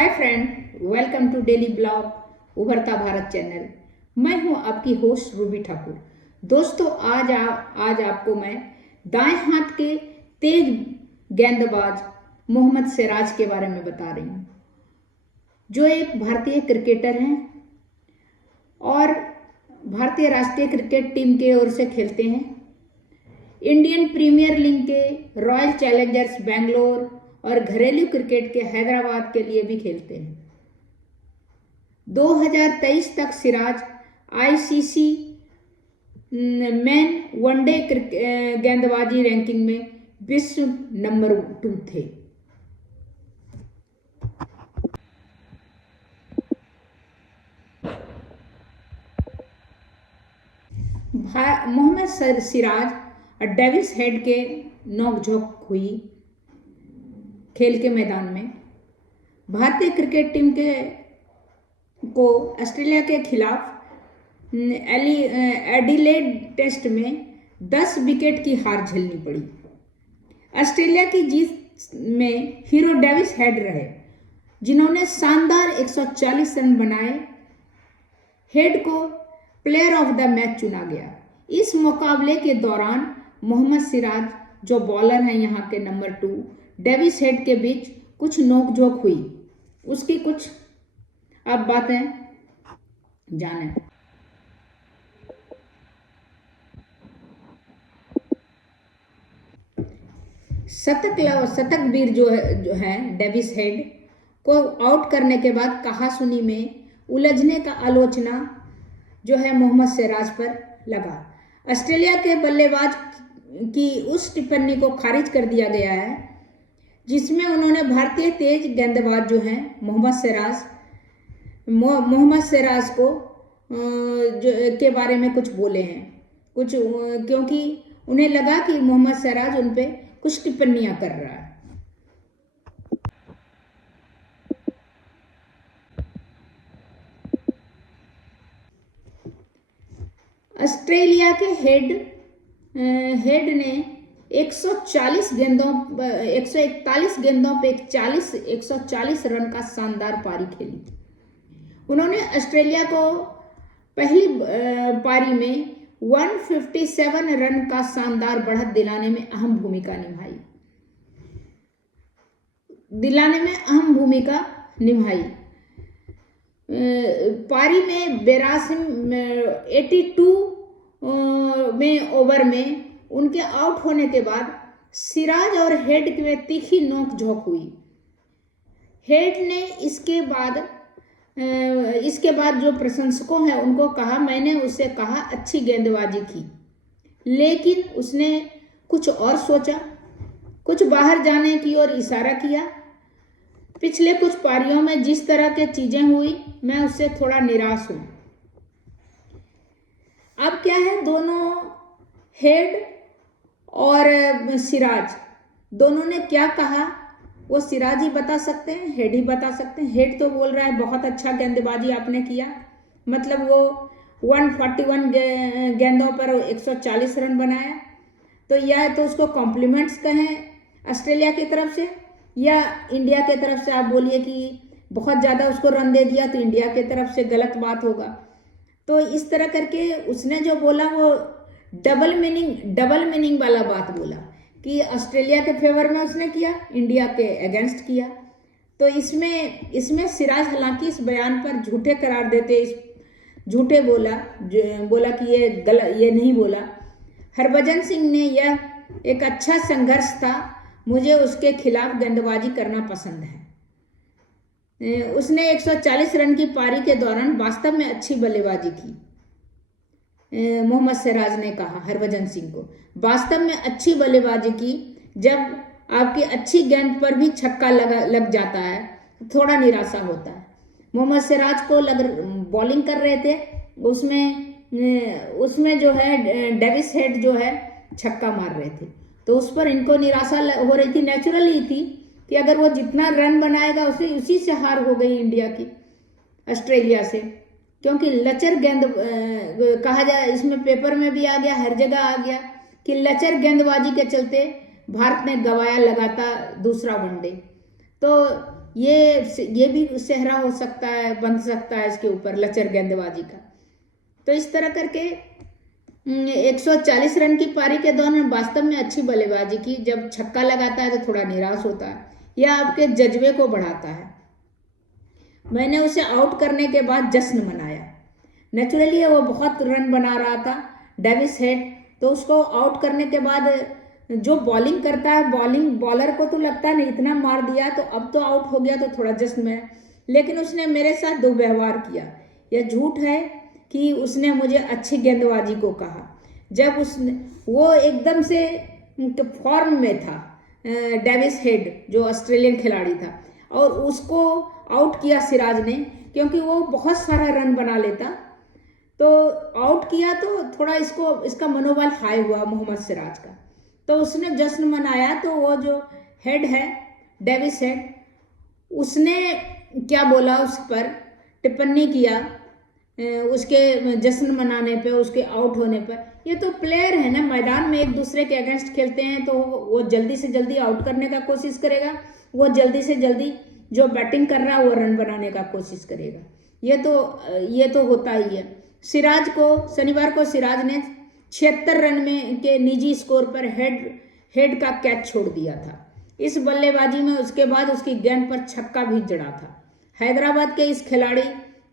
Hi friend, welcome to daily blog Ubharta Bharat channel. मैं हूं आपकी होस्ट रूबी ठाकुर। दोस्तों, आज आपको मैं दाएं हाथ के तेज गेंदबाज मोहम्मद सिराज के बारे में बता रही हूं, जो एक भारतीय क्रिकेटर हैं और भारतीय राष्ट्रीय क्रिकेट टीम के ओर से खेलते हैं। इंडियन प्रीमियर लीग के रॉयल चैलेंजर्स बेंगलोर और घरेलू क्रिकेट के हैदराबाद के लिए भी खेलते हैं। 2023 तक सिराज आईसीसी मैन वनडे गेंदबाजी रैंकिंग में विश्व नंबर 2 थे। मोहम्मद सिराज और डेविस हेड के नोकझोंक हुई खेल के मैदान में। भारतीय क्रिकेट टीम को ऑस्ट्रेलिया के खिलाफ एडिलेड टेस्ट में 10 विकेट की हार झेलनी पड़ी। ऑस्ट्रेलिया की जीत में हीरो डेविस हेड रहे, जिन्होंने शानदार 140 रन बनाए। हेड को प्लेयर ऑफ द मैच चुना गया। इस मुकाबले के दौरान मोहम्मद सिराज, जो बॉलर हैं यहाँ के नंबर 2, डेविस हेड के बीच कुछ नोकझोंक हुई। उसकी कुछ अब बातें जानें। शतक वीर जो है डेविस हेड को आउट करने के बाद कहासुनी में उलझने का आलोचना जो है मोहम्मद सिराज पर लगा। ऑस्ट्रेलिया के बल्लेबाज की उस टिप्पणी को खारिज कर दिया गया है, जिसमें उन्होंने भारतीय तेज गेंदबाज जो हैं मोहम्मद सिराज को के बारे में कुछ बोले हैं, क्योंकि उन्हें लगा कि मोहम्मद सिराज उन पे कुछ टिप्पणियां कर रहा है। ऑस्ट्रेलिया के हेड ने 141 गेंदों पे 140 रन का शानदार पारी खेली। उन्होंने ऑस्ट्रेलिया को पहली पारी में 157 रन का शानदार बढ़त दिलाने में अहम भूमिका निभाई। पारी में 82 में ओवर में उनके आउट होने के बाद सिराज और हेड में तीखी नोकझोंक हुई। हेड ने इसके बाद जो प्रशंसकों हैं उनको कहा, मैंने उससे कहा अच्छी गेंदबाजी की, लेकिन उसने कुछ और सोचा, कुछ बाहर जाने की ओर इशारा किया। पिछले कुछ पारियों में जिस तरह के चीजें हुई, मैं उससे थोड़ा निराश हूं। अब क्या है, दोनों हेड और सिराज दोनों ने क्या कहा वो सिराज ही बता सकते हैं, हेड ही बता सकते हैं। हेड तो बोल रहा है बहुत अच्छा गेंदबाजी आपने किया, मतलब वो 141 गेंदों पर 140 रन बनाया। तो या तो उसको कॉम्प्लीमेंट्स कहें ऑस्ट्रेलिया की तरफ से, या इंडिया की तरफ से आप बोलिए कि बहुत ज़्यादा उसको रन दे दिया, तो इंडिया की तरफ से गलत बात होगा। तो इस तरह करके उसने जो बोला वो डबल मीनिंग वाला बात बोला कि ऑस्ट्रेलिया के फेवर में उसने किया, इंडिया के अगेंस्ट किया। तो इसमें सिराज हालांकि इस बयान पर झूठे करार देते, झूठे बोला कि ये नहीं बोला। हरभजन सिंह ने यह एक अच्छा संघर्ष था, मुझे उसके खिलाफ गेंदबाजी करना पसंद है। उसने 140 रन की पारी के दौरान वास्तव में अच्छी बल्लेबाजी की। मोहम्मद सिराज ने कहा हरभजन सिंह को, वास्तव में अच्छी बल्लेबाजी की। जब आपकी अच्छी गेंद पर भी छक्का लग जाता है तो थोड़ा निराशा होता है। मोहम्मद सिराज को बॉलिंग कर रहे थे, उसमें जो है डेविस हेड जो है छक्का मार रहे थे, तो उस पर इनको निराशा हो रही थी। नेचुरल ही थी कि अगर वो जितना रन बनाएगा उसी से हार हो गई इंडिया की ऑस्ट्रेलिया से, क्योंकि लचर गेंद कहा जाए, इसमें पेपर में भी आ गया, हर जगह आ गया कि लचर गेंदबाजी के चलते भारत ने गंवाया लगातार दूसरा वनडे। तो ये भी सेहरा हो सकता है, बन सकता है इसके ऊपर लचर गेंदबाजी का। तो इस तरह करके 140 रन की पारी के दौरान वास्तव में अच्छी बल्लेबाजी की। जब छक्का लगाता है तो थोड़ा निराश होता है, यह आपके जज्बे को बढ़ाता है। मैंने उसे आउट करने के बाद जश्न मनाया। नेचुरली वो बहुत रन बना रहा था डेविस हेड, तो उसको आउट करने के बाद जो बॉलिंग करता है, बॉलर को तो लगता है नहीं इतना मार दिया तो अब तो आउट हो गया, तो थोड़ा जश्न में, लेकिन उसने मेरे साथ दुर्व्यवहार किया। यह झूठ है कि उसने मुझे अच्छी गेंदबाजी को कहा। जब वो एकदम से फॉर्म में था, डेविस हेड जो ऑस्ट्रेलियन खिलाड़ी था, और उसको आउट किया सिराज ने, क्योंकि वो बहुत सारा रन बना लेता, तो आउट किया तो थोड़ा इसका मनोबल हाई हुआ मोहम्मद सिराज का। तो उसने जश्न मनाया। तो वो जो हेड है डेविस हेड, उसने क्या बोला, उस पर टिप्पणी किया उसके जश्न मनाने पे, उसके आउट होने पर। ये तो प्लेयर है ना, मैदान में एक दूसरे के अगेंस्ट खेलते हैं, तो वो जल्दी से जल्दी आउट करने का कोशिश करेगा, वो जल्दी से जल्दी जो बैटिंग कर रहा है वो रन बनाने का कोशिश करेगा। ये तो होता ही है। सिराज को शनिवार को सिराज ने 76 रन में के निजी स्कोर पर हेड का कैच छोड़ दिया था। इस बल्लेबाजी में उसके बाद उसकी गेंद पर छक्का भी जड़ा था। हैदराबाद के इस खिलाड़ी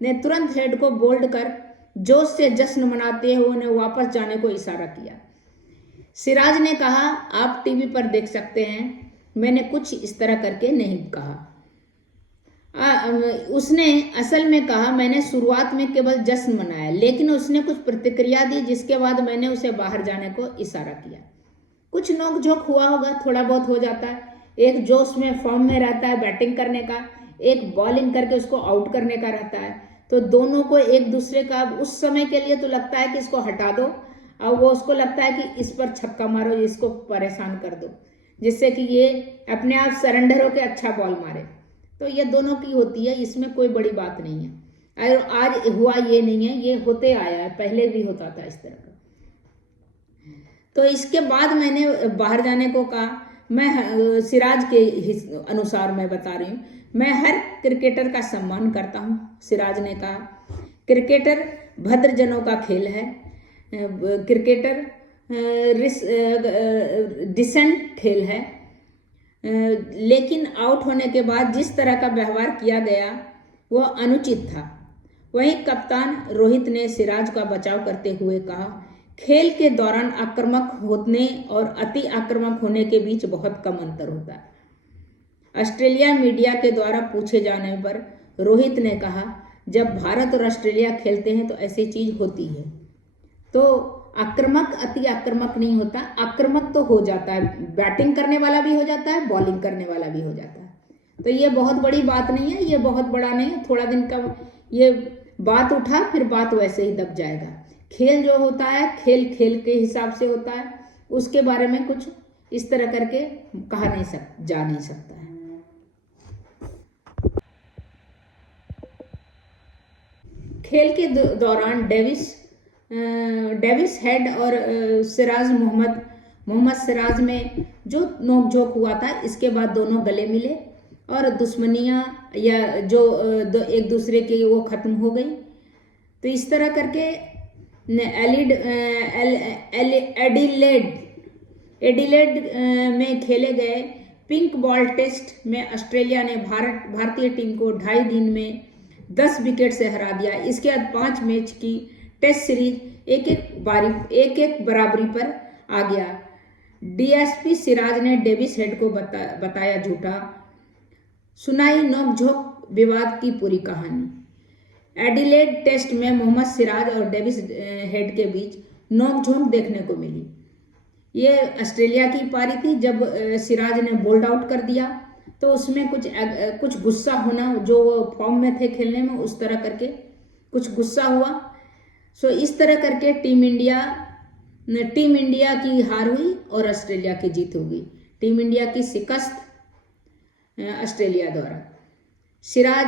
ने तुरंत हेड को बोल्ड कर जोश से जश्न मनाते हुए उन्हें वापस जाने को इशारा किया। सिराज ने कहा, आप टीवी पर देख सकते हैं, मैंने कुछ इस तरह करके नहीं कहा। उसने असल में कहा, मैंने शुरुआत में केवल जश्न मनाया, लेकिन उसने कुछ प्रतिक्रिया दी जिसके बाद मैंने उसे बाहर जाने को इशारा किया। कुछ नोक-झोंक हुआ होगा, थोड़ा बहुत हो जाता है। एक जोश में फॉर्म में रहता है बैटिंग करने का, एक बॉलिंग करके उसको आउट करने का रहता है, तो दोनों को एक दूसरे का उस समय के लिए तो लगता है कि इसको हटा दो, और वो उसको लगता है कि इस पर छक्का मारो, इसको परेशान कर दो, जिससे कि ये अपने आप सरेंडर होकर अच्छा बॉल मारे। तो ये दोनों की होती है, इसमें कोई बड़ी बात नहीं है। और आज हुआ ये नहीं है, ये होते आया है, पहले भी होता था इस तरह का। तो इसके बाद मैंने बाहर जाने को कहा। मैं सिराज के अनुसार मैं बता रही हूँ, मैं हर क्रिकेटर का सम्मान करता हूँ, सिराज ने कहा। क्रिकेटर भद्रजनों का खेल है, क्रिकेटर डिसेंट खेल है, लेकिन आउट होने के बाद जिस तरह का व्यवहार किया गया वो अनुचित था। वहीं कप्तान रोहित ने सिराज का बचाव करते हुए कहा, खेल के दौरान आक्रामक होने और अति आक्रामक होने के बीच बहुत कम अंतर होता है। ऑस्ट्रेलिया मीडिया के द्वारा पूछे जाने पर रोहित ने कहा, जब भारत और ऑस्ट्रेलिया खेलते हैं तो ऐसी चीज होती है। तो आक्रामक अति आक्रामक नहीं होता, आक्रामक तो हो जाता है, बैटिंग करने वाला भी हो जाता है, बॉलिंग करने वाला भी हो जाता है। तो ये बहुत बड़ी बात नहीं है, ये बहुत बड़ा नहीं है, थोड़ा दिन का ये बात उठा, फिर बात वैसे ही दब जाएगा। खेल जो होता है, खेल खेल के हिसाब से होता है, उसके बारे में कुछ इस तरह करके कहा जा नहीं सकता है। खेल के दौरान डेविस हेड और मोहम्मद सिराज में जो नोकझोंक हुआ था, इसके बाद दोनों गले मिले और दुश्मनियां या जो एक दूसरे की वो खत्म हो गई। तो इस तरह करके एडिलेड में खेले गए पिंक बॉल टेस्ट में ऑस्ट्रेलिया ने भारतीय टीम को 2.5 दिन में 10 विकेट से हरा दिया। इसके बाद 5 मैच की टेस्ट सीरीज एक बराबरी पर आ गया। डीएसपी सिराज ने डेविस हेड को बताया झूठा, सुनाई नोकझोंक विवाद की पूरी कहानी। एडिलेड टेस्ट में मोहम्मद सिराज और डेविस हेड के बीच नोकझोंक देखने को मिली। ये ऑस्ट्रेलिया की पारी थी, जब सिराज ने बोल्ड आउट कर दिया तो उसमें कुछ गुस्सा होना, जो फॉर्म में थे खेलने में, उस तरह करके कुछ गुस्सा हुआ। सो इस तरह करके टीम इंडिया की हार हुई और ऑस्ट्रेलिया की जीत हो गई। टीम इंडिया की शिकस्त ऑस्ट्रेलिया द्वारा। सिराज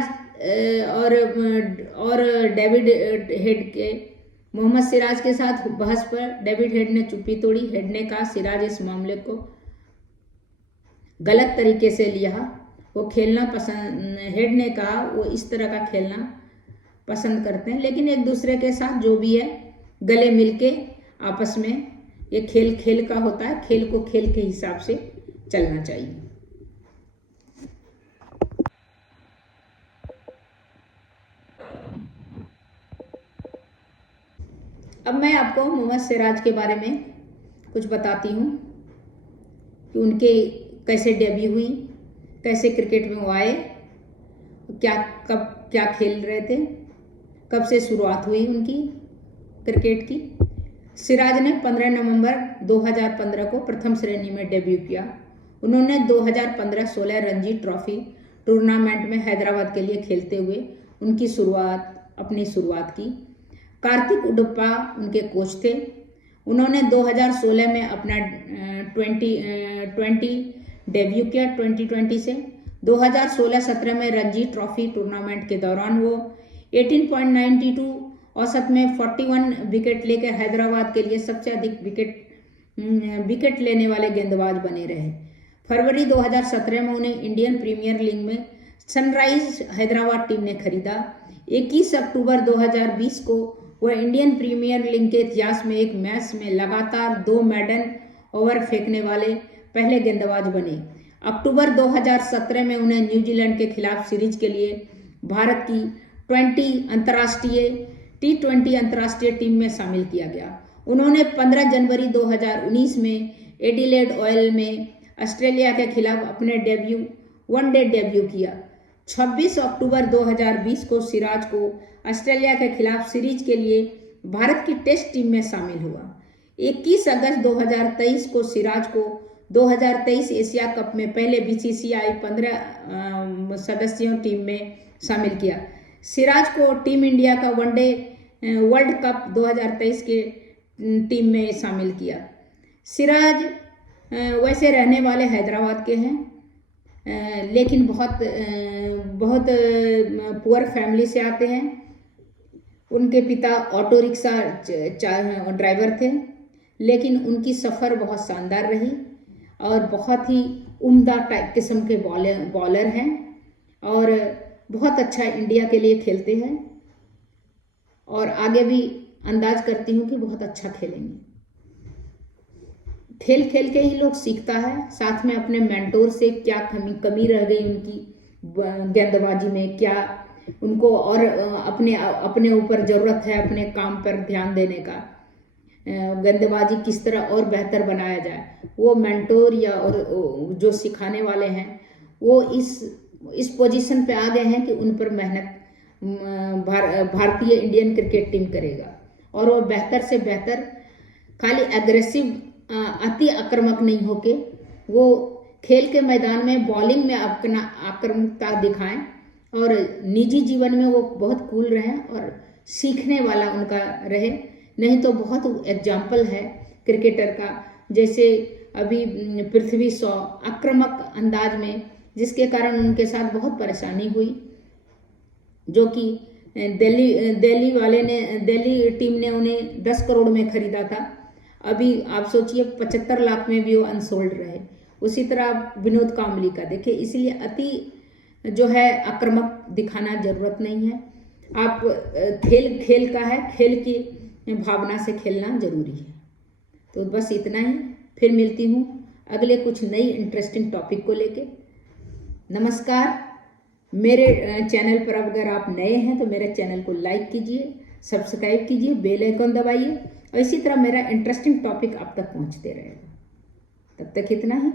और डेविड हेड के मोहम्मद सिराज के साथ बहस पर डेविड हेड ने चुप्पी तोड़ी। हेड ने कहा, सिराज इस मामले को गलत तरीके से लिया वो खेलना पसंद, हेड ने कहा वो इस तरह का खेलना पसंद करते हैं, लेकिन एक दूसरे के साथ जो भी है गले मिलके आपस में, ये खेल खेल का होता है, खेल को खेल के हिसाब से चलना चाहिए। अब मैं आपको मोहम्मद सिराज के बारे में कुछ बताती हूँ कि उनके कैसे डेब्यू हुई, कैसे क्रिकेट में वो आए, कब क्या खेल रहे थे, कब से शुरुआत हुई उनकी क्रिकेट की। सिराज ने 15 नवंबर 2015 को प्रथम श्रेणी में डेब्यू किया। उन्होंने 2015-16 रणजी ट्रॉफी टूर्नामेंट में हैदराबाद के लिए खेलते हुए अपनी शुरुआत की। कार्तिक उडुप्पा उनके कोच थे। उन्होंने 2016 में अपना 2020 डेब्यू किया 2020 से। 2016-17 में रणजी ट्रॉफी टूर्नामेंट के दौरान वो 18.92 औसत में 41 विकेट लेकर हैदराबाद के लिए सबसे अधिक विकेट लेने वाले गेंदबाज बने रहे। फरवरी 2017 में उन्हें इंडियन प्रीमियर लीग में सनराइज हैदराबाद टीम ने खरीदा। 21 अक्टूबर 2020 को वह इंडियन प्रीमियर लीग के इतिहास में एक मैच में लगातार 2 मेडन ओवर फेंकने वाले पहले गेंदबाज बने। अक्टूबर 2017 में उन्हें न्यूजीलैंड के खिलाफ सीरीज के लिए भारत की T20 अंतर्राष्ट्रीय टीम में शामिल किया गया। उन्होंने 15 जनवरी 2019 में एडिलेड ओवल में ऑस्ट्रेलिया के खिलाफ अपने वनडे डेब्यू किया। 26 अक्टूबर 2020 को सिराज को ऑस्ट्रेलिया के खिलाफ सीरीज के लिए भारत की टेस्ट टीम में शामिल हुआ। 21 अगस्त 2023 को सिराज को 2023 एशिया कप में पहले बीसीसीआई 15 सदस्यों टीम में शामिल किया। सिराज को टीम इंडिया का वनडे वर्ल्ड कप 2023 के टीम में शामिल किया। सिराज वैसे रहने वाले हैदराबाद के हैं, लेकिन बहुत पुअर फैमिली से आते हैं। उनके पिता ऑटो रिक्शा ड्राइवर थे, लेकिन उनकी सफ़र बहुत शानदार रही और बहुत ही उम्दा टाइप किस्म के बॉलर हैं और बहुत अच्छा इंडिया के लिए खेलते हैं और आगे भी अंदाज करती हूँ कि बहुत अच्छा खेलेंगे। खेल खेल के ही लोग सीखता है। साथ में अपने मेंटोर से क्या कमी रह गई उनकी गेंदबाजी में, क्या उनको और अपने ऊपर ज़रूरत है अपने काम पर ध्यान देने का, गेंदबाजी किस तरह और बेहतर बनाया जाए, वो मेंटोर या और जो सिखाने वाले हैं वो इस पोजीशन पे आ गए हैं कि उन पर मेहनत भारतीय इंडियन क्रिकेट टीम करेगा और वो बेहतर से बेहतर, खाली एग्रेसिव अति आक्रामक नहीं होके वो खेल के मैदान में बॉलिंग में अपना आक्रामकता दिखाएं और निजी जीवन में वो बहुत कूल रहें और सीखने वाला उनका रहे। नहीं तो बहुत एग्जाम्पल है क्रिकेटर का, जैसे अभी पृथ्वी शॉ आक्रामक अंदाज में, जिसके कारण उनके साथ बहुत परेशानी हुई, जो कि दिल्ली टीम ने उन्हें 10 करोड़ में खरीदा था। अभी आप सोचिए 75 लाख में भी वो अनसोल्ड रहे। उसी तरह विनोद कांबली का देखिए, इसलिए अति जो है आक्रामक दिखाना जरूरत नहीं है। आप खेल का है, खेल की भावना से खेलना जरूरी है। तो बस इतना ही, फिर मिलती हूँ अगले कुछ नई इंटरेस्टिंग टॉपिक को लेके। नमस्कार। मेरे चैनल पर अगर आप नए हैं तो मेरे चैनल को लाइक कीजिए, सब्सक्राइब कीजिए, बेल आइकन दबाइए और इसी तरह मेरा इंटरेस्टिंग टॉपिक आप तक पहुंचते रहेगा। तब तक इतना ही।